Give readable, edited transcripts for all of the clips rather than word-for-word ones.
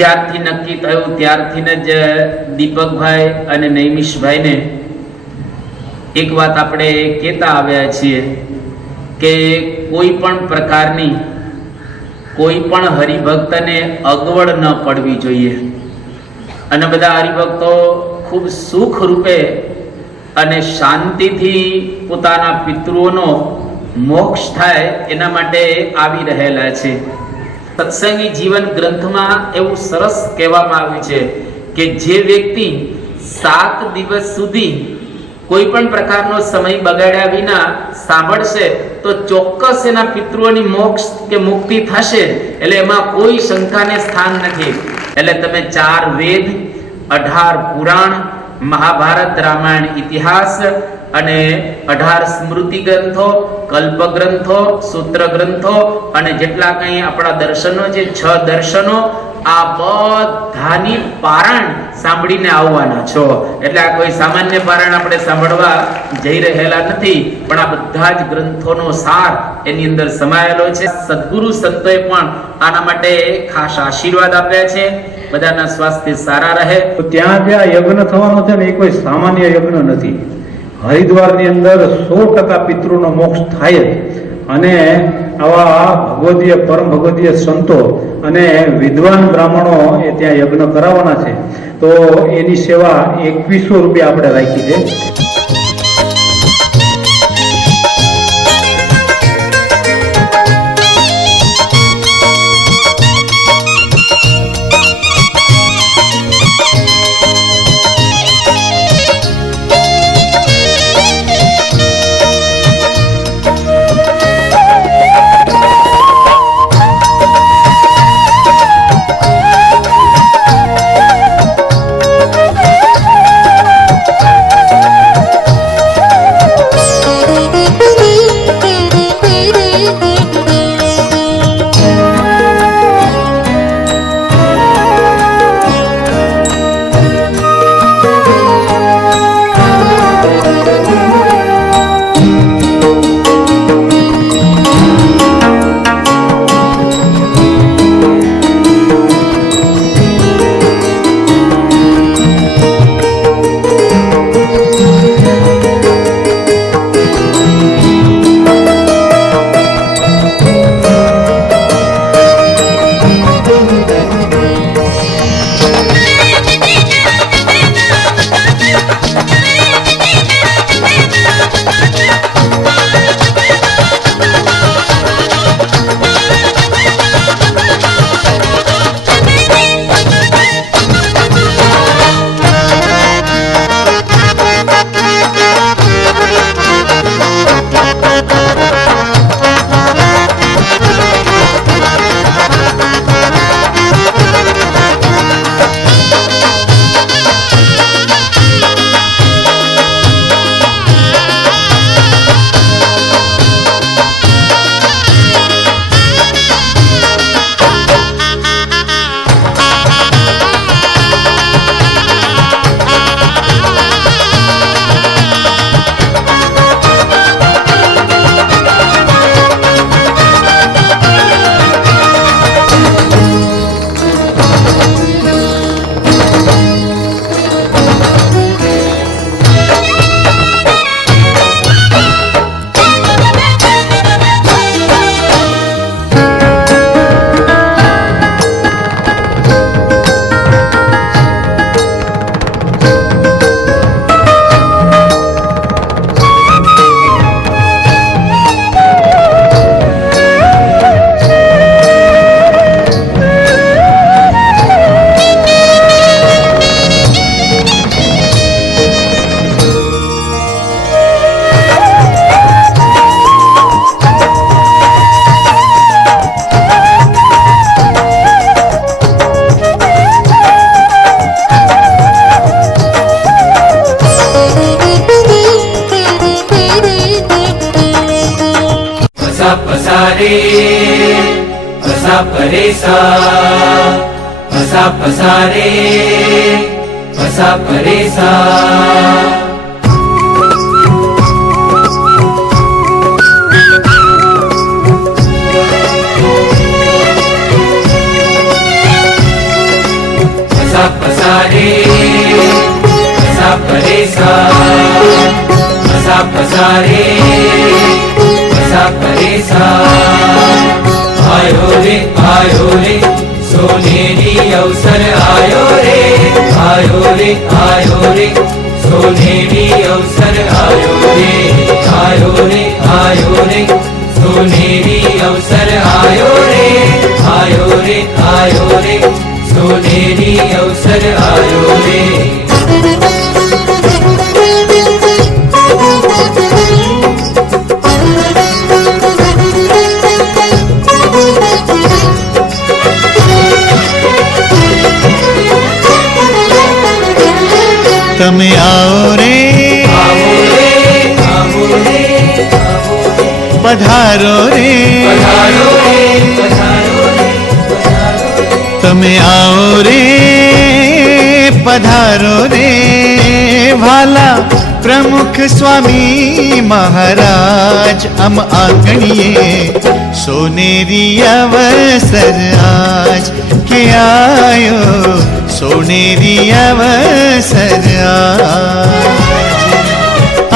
જ્યારથી નક્કી થયું ત્યારથી જ દીપકભાઈ અને નૈમિષભાઈને એક વાત આપણે કહેતા આવ્યા છીએ કે કોઈ પણ પ્રકારની કોઈ પણ હરિભક્તને અગવડ ન પડવી જોઈએ અને બધા હરિભક્તો ખૂબ સુખ રૂપે અને શાંતિથી પોતાના પિતૃઓનો મોક્ષ થાય એના માટે આવી રહેલા છે. સત્સંગી જીવન ગ્રંથમાં એવું સરસ કહેવામાં આવ્યું છે કે જે વ્યક્તિ 7 દિવસ સુધી કોઈ પણ પ્રકારનો સમય બગાડ્યા વિના સાંભળશે તો ચોક્કસ એના પિતૃઓની મોક્ષ કે મુક્તિ થશે. એટલે એમાં કોઈ શંકાને સ્થાન નથી. એટલે તમે 4 વેદ, 18 પુરાણ, મહાભારત, રામાયણ, ઇતિહાસ અને 18 સ્મૃતિ ગ્રંથો, કલ્પ ગ્રંથો, સૂત્ર ગ્રંથો અને જેટલા કંઈ આપણા દર્શનો છે 6 દર્શનો, આ બધાની પારાયણ સાંભળીને આવવાના છો. એટલે આ કોઈ સામાન્ય પારાયણ આપણે સાંભળવા જઈ રહેલા નથી, પણ આ બધા જ ગ્રંથોનો સાર એની અંદર સમાયેલો છે. સદગુરુ સંતોએ પણ આના માટે ખાસ આશીર્વાદ આપ્યા છે. બધાના સ્વાસ્થ્ય સારા રહે. ત્યાં જે યજ્ઞ થવાનો છે ને એ કોઈ સામાન્ય યજ્ઞ નથી. હરિદ્વારની અંદર 100% પિતૃનો મોક્ષ થાય જ. અને આવા ભગવદીય પરમ ભગવદીય સંતો અને વિદ્વાન બ્રાહ્મણો એ ત્યાં યજ્ઞ કરાવવાના છે. તો એની સેવા 2100 રૂપિયા આપણે રાખી છે. परेसा फसा फसारे फसा परेसा रे पसा परे सा पसा रे पसा परे सा आयो रे सोनेरी अवसर आयो रे सोनेरी अवसर आयो रे सोनेरी अवसर आयो रे सोनेरी अवसर आयो रे તમે આવો રે પધારો રે તમે આવો રે પધારો રે ભાલા પ્રમુખ સ્વામી મહારાજ અમ આંગણીએ સોનેરી અવસર આજ કે આયો સોનેરી અવસર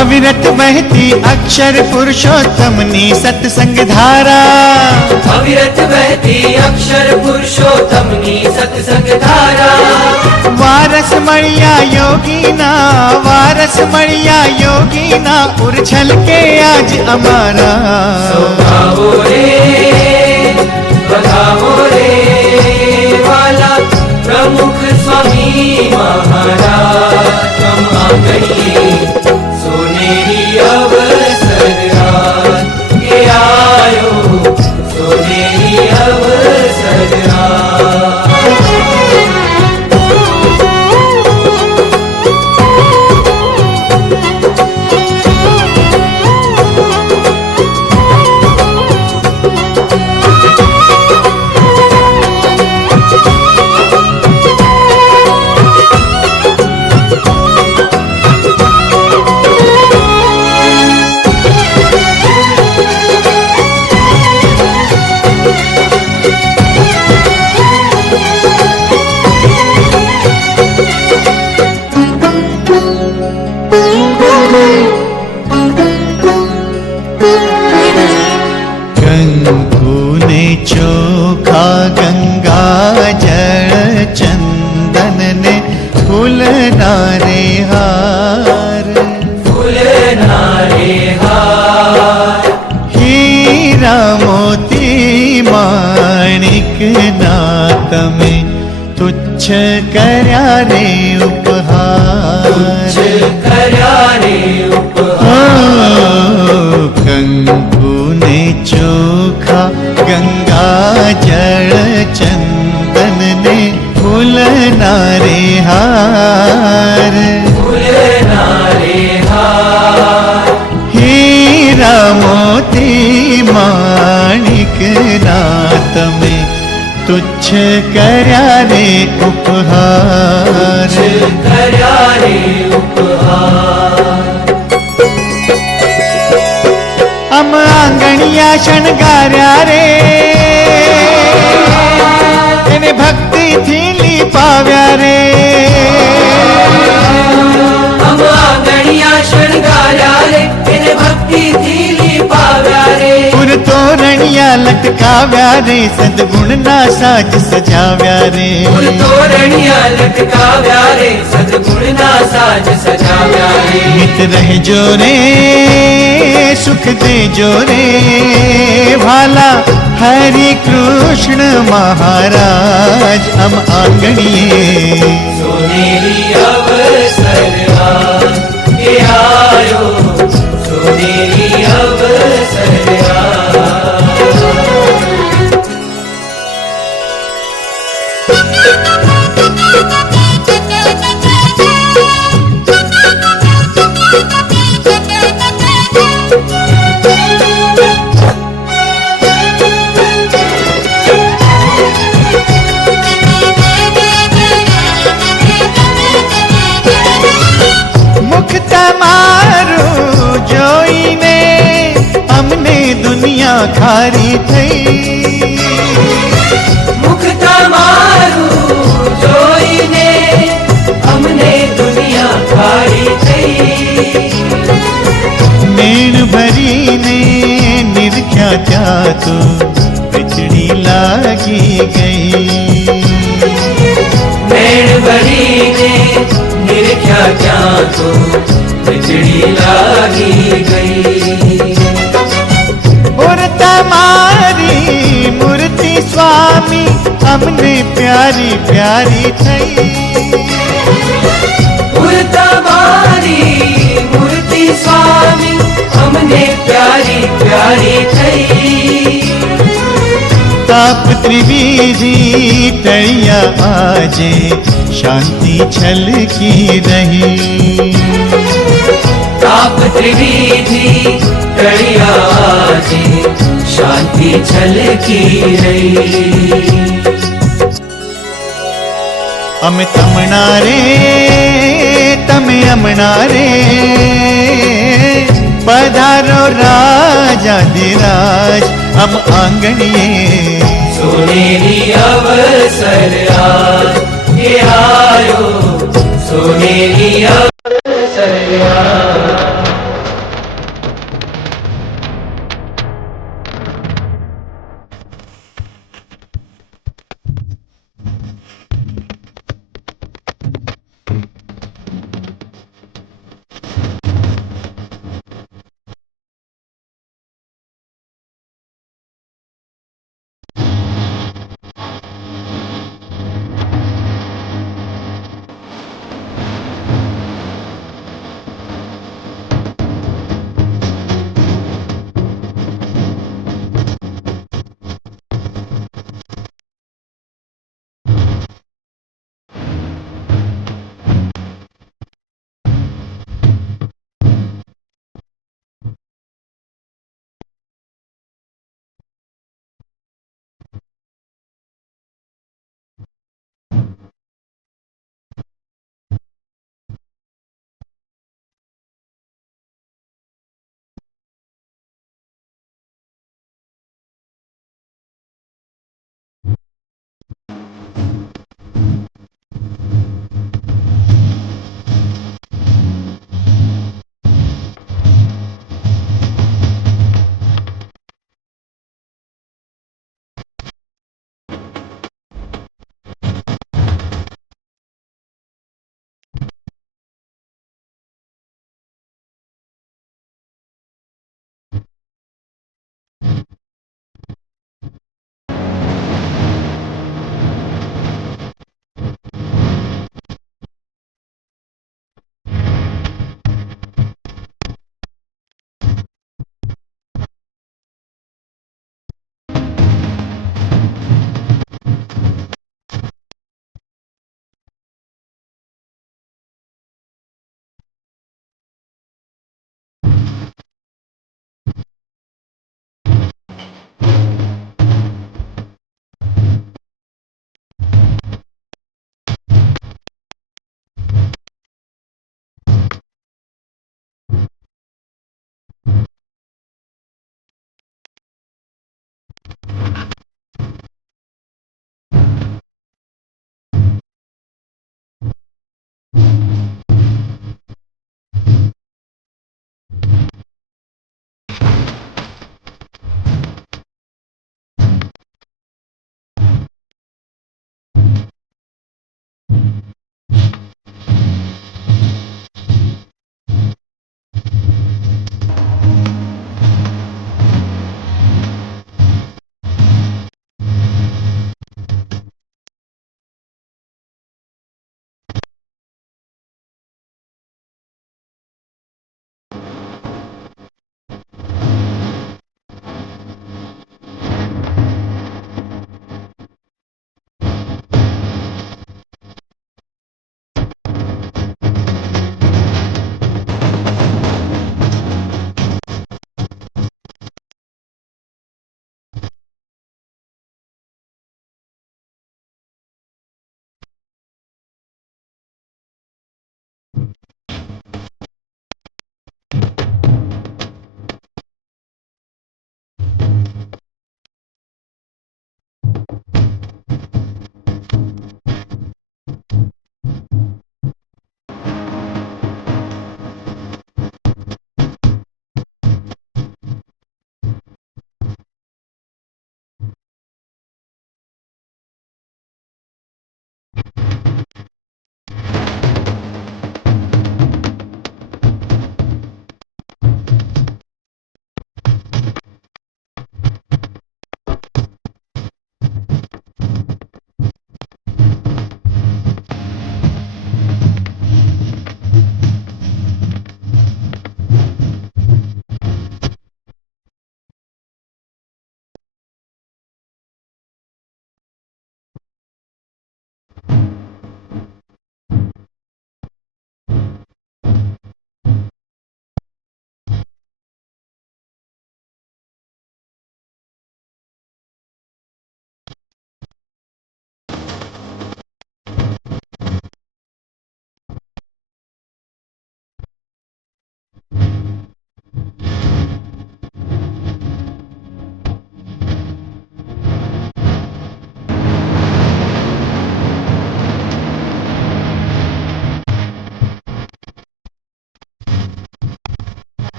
અવિરત બહેતી અક્ષર પુરુષોત્તમની સત્સંગ ધારા અવિરત વહેતી અક્ષર પુરુષોત્તમની સત્સંગ ધારા વારસ મળ્યા યોગીના ઉરછલ કે આજ અમારા ગાવો રે બધાવો રે વાલા પ્રમુખ સ્વામી મહારાજ તમ આંગણીએ સોનેરી અવસર આજ કે આયો સોનેરી અવસર કંકુ ને ચોખા ગંગા જળ ચંદન ને ફૂલના રે હાર હીરા મોતી માણિક ના તમે તુચ્છ કર્યા રે ઉપહાર કંકુ ને ચોખા ગંગા જળ ચંદન ને ફૂલના રે હાર હીરા મોતી માણિક ના તમે તુચ્છ કર્યા રે ઉપહાર અમ આંગણિયા શણગાર્યા રે એને ભક્તિથી લીપાવ્યા રે हम आंगणिया शृंगार्या रे એને ભક્તિથી લીપાવ્યા રે પુર તોરણિયા લટકાવ્યા રે સદગુણના સાજ સજાવ્યા રે તોરણિયા લટકાવ્યા રે સદગુણના સાજ સજાવ્યા રે નિત રહેજો રે સુખ દેજો રે ભાલા હરિ કૃષ્ણ મહારાજ અમ આંગણીએ સોનેરી અવસર આજ કે આયો સોનેરી અવસર મુખ તમારું જોઈને અમને દુનિયા ખારી થઈ મુખ તમારું જોઈને तो बिजली लागी गई। नैण भरी ने निरख्या क्या तो बिजली लागी गई। और तमारी मूर्ति स्वामी अમને प्यारी प्यारी थई। और तमारी मूर्ति स्वामी अમને प्यारी प्यारी थई। ताप त्रिविधि टळिया आजे शांति छलकी रही। ताप त्रिविधि टळिया आजे शांति छलकी रही। અમે તમણા રે તમે અમણા રે પધારો રાજાધિરાજ અમ આંગણીએ। सोनेरी अवसर आज ये आयो सोनेरी अवसर आज।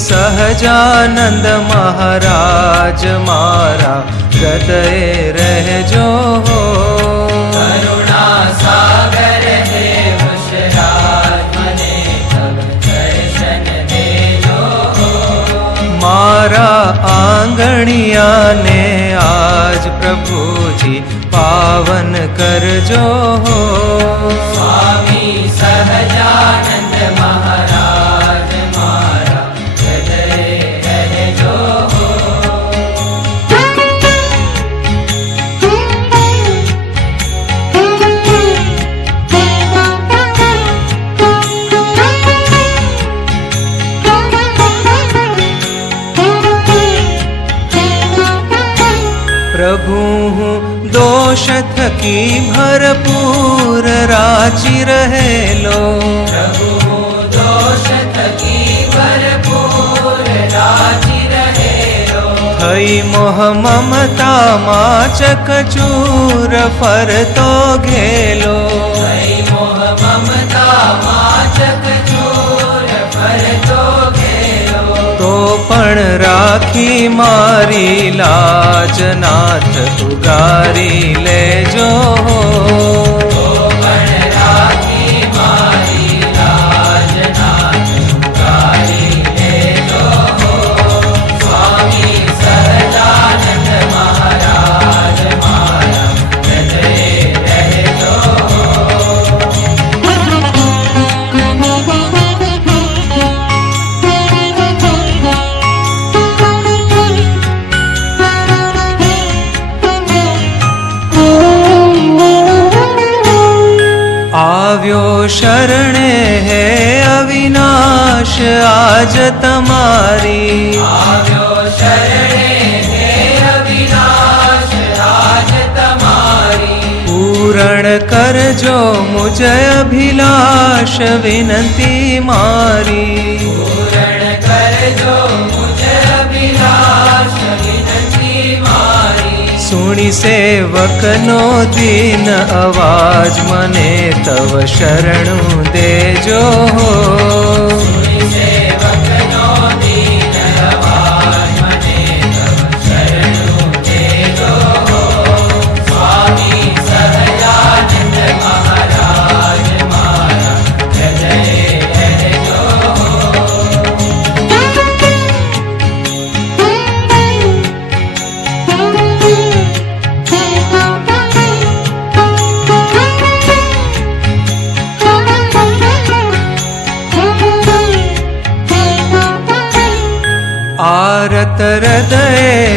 સહજાનંદ મહારાજ મારા હૃદયે રહેજો કરુણા સાગર હે વશરાજ મને તબ દર્શન દેજો મારા આંગણિયાને આજ પ્રભુજી પાવન કરજો સ્વામી સહજાનંદ મહારાજ મારા હૃદયે રહેજો પ્રભુ હું દોષ થકી ભરપૂર રાચી રહેલો પ્રભુ હું દોષ થકી ભરપૂર રાચી રહેલો ભઈ મોહ મમતામાં ચકચૂર ફરતો ઘેલો, મોહ મમતામાં ચકચૂર ફરતો ગેલો. તો પણ રાખી મારી લાજ નાથ ઉગારી લેજો. તો પણ રાખી મારી લાજ નાથ ઉગારી લેજો. સ્વામી સહજાનંદ મહારાજ મારા હૃદયે રહેજો. આવ્યો શરણે હે અવિનાશ આજ તમારી, આવ્યો શરણે હે અવિનાશ આજ તમારી. પૂરણ કરજો મુજ અભિલાષ વિનંતી મારી. પૂરણ કરજો મુજ અભિલાષ વિનંતી મારી. સુણી સેવકનો દીન અવાજ મને તવ શરણું દેજો. સેવકનો દીન અવાજ મને તવ શરણું દેજો. સ્વામી સહજાનંદ મહારાજ મારા હૃદયે રહેજો. આરત હૃદય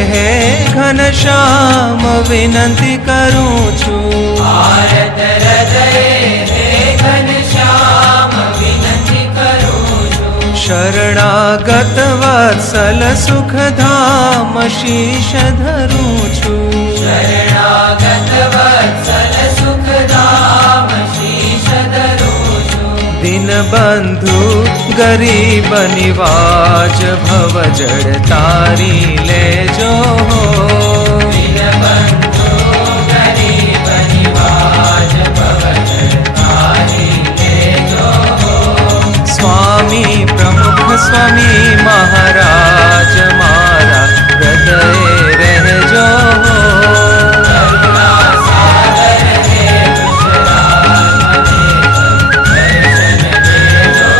હે ઘનશ્યામ વિનંતી કરું છું. ભારત હૃદયે હે ઘનશ્યામ વિનંતી કરું છું. શરણાગત વત્સલ સુખધામ શીશ ધરું છું. શરણાગત વત્સલ સુખધામ શીશ ધરું છું. દીનબંધુ ગરીબ નિવાજ ભવ જળ તારી લેજો. દીનબંધુ ગરીબ નિવાજ ભવ જળ તારી લેજો. સ્વામી પ્રમુખ સ્વામી મહારાજ મારા હૃદયે રહેજો. કરુણા સાગર હે કૃષ્ણ મને દર્શન દેજો.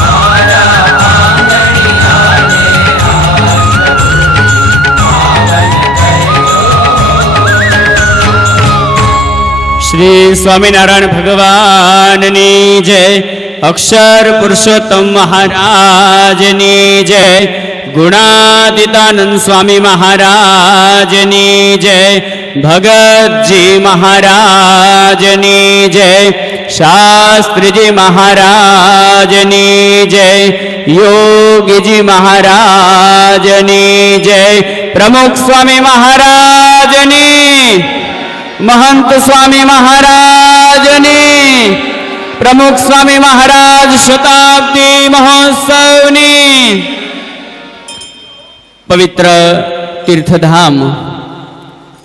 મારા આંગણિયાને પાવન કરજો. શ્રી સ્વામિનારાયણ ભગવાનની જય. અક્ષર પુરુષોત્તમ મહારાજની જય. ગુણાતીતાનંદ સ્વામી મહારાજની જય. ભગતજી મહારાજની જય. શાસ્ત્રીજી મહારાજની જય. યોગીજી મહારાજની જય. પ્રમુખ સ્વામી મહારાજની, महंत स्वामी महाराजनी, प्रमुख स्वामी महाराज शताब्दी महोत्सवनी पवित्र तीर्थधाम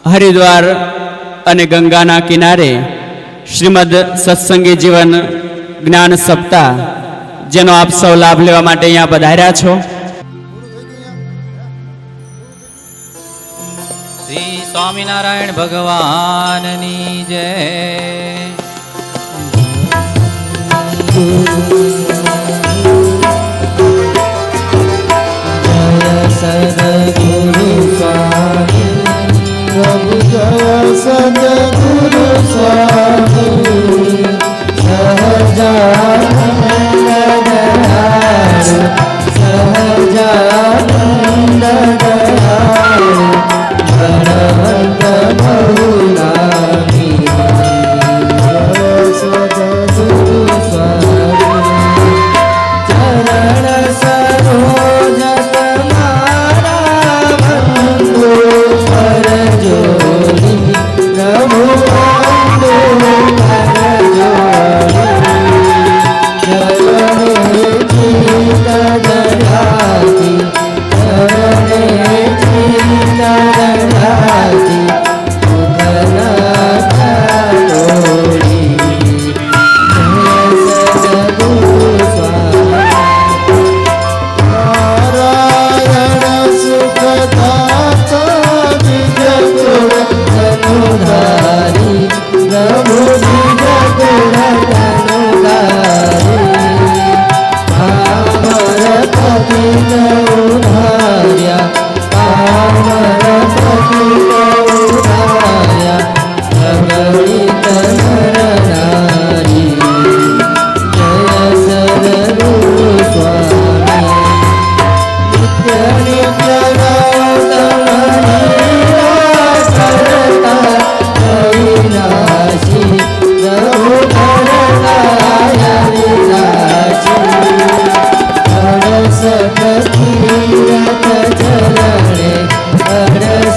हरिद्वार अने गंगाना किनारे श्रीमद सत्संगी जीवन ज्ञान सप्ताह जेनो आप सौ लाभ लेवा माटे अहींया पधार्या छो। श्री स्वामीनारायण भगवाननी जय। सद्गुरु स्वामी प्रभु जय सद्गुरु स्वामी सहजानंद दयाळु सहजानंद दयाळु भगवंत बहुनामी जय सद्गुरु स्वामी चरण सरोज तुम्हारा बंधु पर जोड़ी प्रभु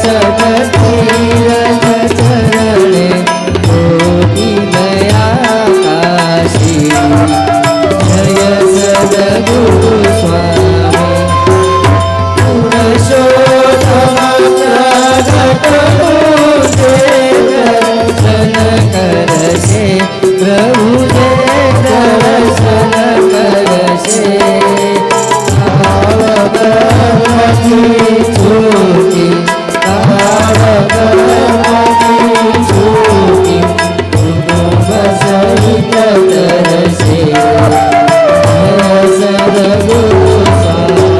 સદતીરથ ચરણે કોટી દયા કાશી જય સદગુરુ સ્વામી પુરુષોત્તમ પ્રગટનું જે દર્શન કરશે પ્રભુ જે દર્શન કરશે તાવગમથી છૂટી તાવગમથી છૂટી કુટુંબ સહિત તરસે જય સદગુરુ સ્વામી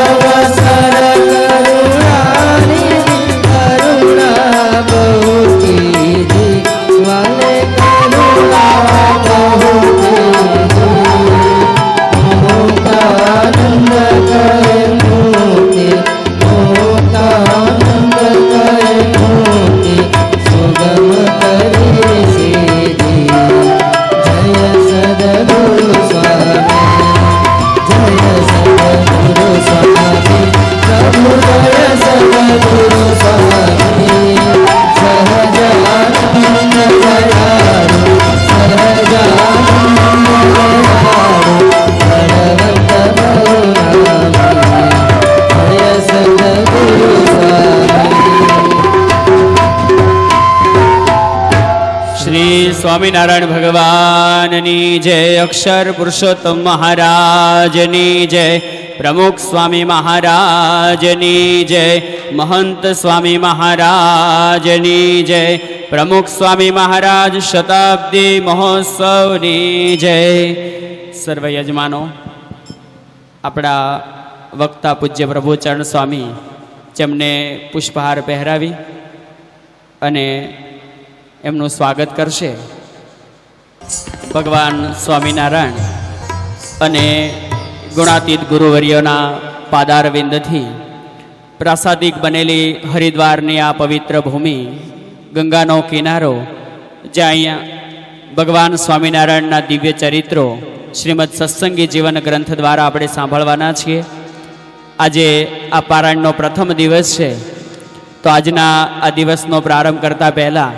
અવસર કરુણાની કરુણા બહુ કીધી વાલે કરુણા બહુ કીધી મોટાનંદ કરે મૂર્તિ મોટાનંદ કરે મૂર્તિ સુગમ કરી સીધી જય સદગુરુ સ્વામી જય સદગુરુ સ્વામી પ્રભુ જય સદગુરુ સ્વામી સહજાનંદ દયાળુ સહજાનંદ દયાળુ ભગવંત બહુનામી જય સદગુરુ સ્વામી શ્રી સ્વામિનારાયણ ભગવાનની જય, અક્ષર પુરુષોત્તમ મહારાજની જય, પ્રમુખ સ્વામી મહારાજની જય, મહંત સ્વામી મહારાજની જય, પ્રમુખ સ્વામી મહારાજ શતાબ્દી મહોત્સવની જય. સર્વ યજમાનો, આપણા વક્તા પૂજ્ય પ્રભુચરણ સ્વામી જેમને પુષ્પહાર પહેરાવી અને એમનું સ્વાગત કરશે. ભગવાન સ્વામિનારાયણ અને ગુણાતીત ગુરુવર્યોના પાદારવિંદથી પ્રાસાદિક બનેલી હરિદ્વારની આ પવિત્ર ભૂમિ, ગંગાનો કિનારો, જ્યાં અહીંયા ભગવાન સ્વામિનારાયણના દિવ્ય ચરિત્રો શ્રીમદ સત્સંગી જીવન ગ્રંથ દ્વારા આપણે સાંભળવાના છીએ. આજે આ પારાયણનો પ્રથમ દિવસ છે, તો આજના આ દિવસનો પ્રારંભ કરતાં પહેલાં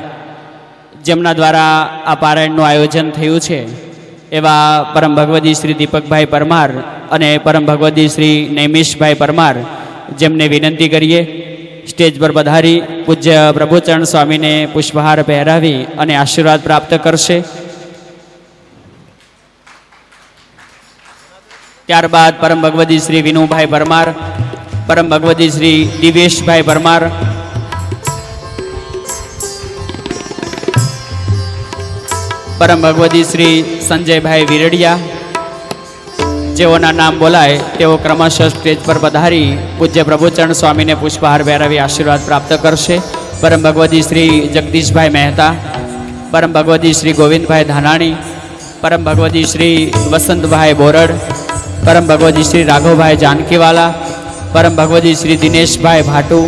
જેમના દ્વારા આ પારાયણનું આયોજન થયું છે એવા પરમ ભગવદી શ્રી દીપકભાઈ પરમાર અને પરમ ભગવદી શ્રી નૈમિષભાઈ પરમાર જેમને વિનંતી કરીએ સ્ટેજ પર પધારી પૂજ્ય પ્રભુચરણ સ્વામીને પુષ્પહાર પહેરાવી અને આશીર્વાદ પ્રાપ્ત કરશે. ત્યારબાદ પરમ ભગવદી શ્રી વિનુભાઈ પરમાર, પરમ ભગવદી શ્રી દિવેશભાઈ પરમાર, પરમ ભગવદી શ્રી સંજયભાઈ વિરડિયા, જેઓના નામ બોલાય તેઓ ક્રમશઃ સ્ટેજ પર પધારી પૂજ્ય પ્રભુચરણ સ્વામીને પુષ્પહાર પહેરાવી આશીર્વાદ પ્રાપ્ત કરશે. પરમ ભગવદી શ્રી જગદીશભાઈ મહેતા, પરમ ભગવદી શ્રી ગોવિંદભાઈ ધાનાણી, પરમ ભગવદી શ્રી વસંતભાઈ બોરડ, પરમ ભગવદી શ્રી રાઘવભાઈ જાનકીવાલા, પરમ ભગવદી શ્રી દિનેશભાઈ ભાટુ,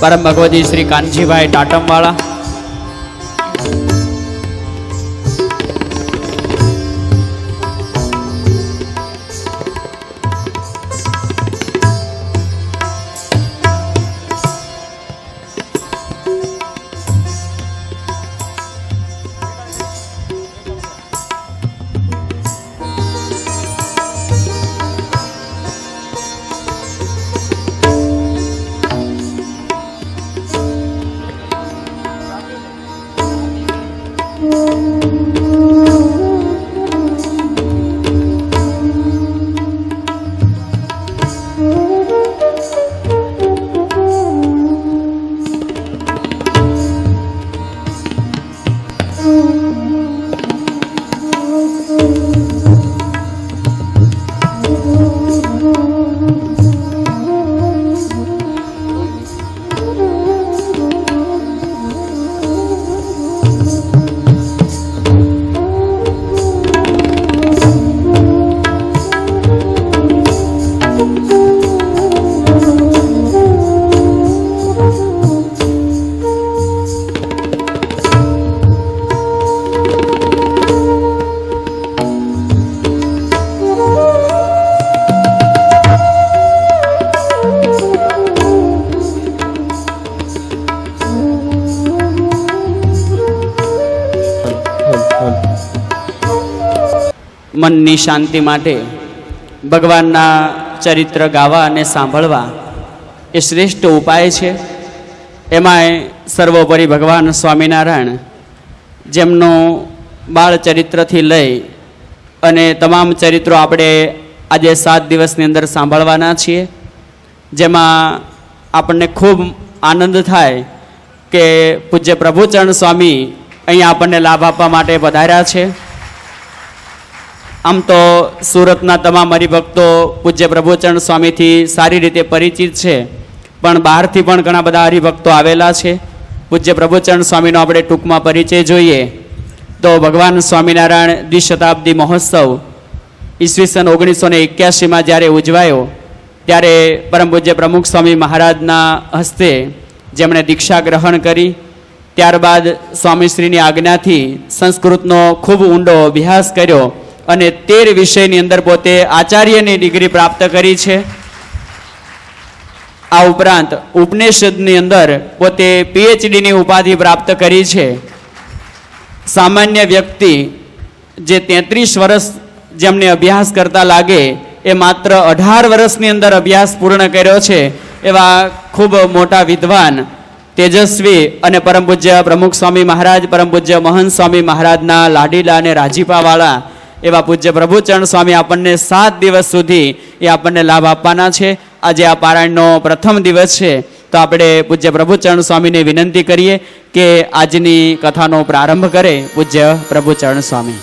પરમ ભગવદી શ્રી કાનજીભાઈ ટાટમવાળા, મનની શાંતિ માટે ભગવાનના ચરિત્ર ગાવા અને સાંભળવા એ શ્રેષ્ઠ ઉપાય છે. એમાંય સર્વોપરી ભગવાન સ્વામિનારાયણ જેમનું બાળ ચરિત્રથી લઈ અને તમામ ચરિત્રો આપણે આજે 7 દિવસની અંદર સાંભળવાના છીએ, જેમાં આપણને ખૂબ આનંદ થાય કે પૂજ્ય પ્રભુચરણ સ્વામી અહીંયા આપણને લાભ આપવા માટે પધાર્યા છે. આમ તો સુરતના તમામ હરિભક્તો પૂજ્ય પ્રભુચરણ સ્વામીથી સારી રીતે પરિચિત છે, પણ બહારથી પણ ઘણા બધા હરિભક્તો આવેલા છે. પૂજ્ય પ્રભુચરણ સ્વામીનો આપણે ટૂંકમાં પરિચય જોઈએ તો ભગવાન સ્વામિનારાયણ દ્વિશતાબ્દી મહોત્સવ ઈસવીસન 1981માં જ્યારે ઉજવાયો ત્યારે પરમ પૂજ્ય પ્રમુખ સ્વામી મહારાજના હસ્તે જેમણે દીક્ષા ગ્રહણ કરી, ત્યારબાદ સ્વામીશ્રીની આજ્ઞાથી સંસ્કૃતનો ખૂબ ઊંડો અભ્યાસ કર્યો અને 13 વિષયની અંદર પોતે આચાર્યની ડિગ્રી પ્રાપ્ત કરી છે. આ ઉપરાંત ઉપનિષદની અંદર પોતે PhDની ઉપાધિ પ્રાપ્ત કરી છે. સામાન્ય વ્યક્તિ જે 33 વર્ષ જેમને અભ્યાસ કરતા લાગે એ માત્ર 18 વર્ષની અંદર અભ્યાસ પૂર્ણ કર્યો છે. એવા ખૂબ મોટા વિદ્વાન, તેજસ્વી અને પરમ પૂજ્ય પ્રમુખ સ્વામી મહારાજ, પરમ પૂજ્ય મહંત સ્વામી મહારાજના લાડીલા અને રાજીપાવાળા એવા પૂજ્ય પ્રભુચરણ સ્વામી આપણને 7 દિવસ સુધી એ આપણને લાભ આપવાના છે. આજે આ પારાયણનો પ્રથમ દિવસ છે, તો આપણે પૂજ્ય પ્રભુચરણ સ્વામીને વિનંતી કરીએ કે આજની કથાનો પ્રારંભ કરે પૂજ્ય પ્રભુચરણ સ્વામી.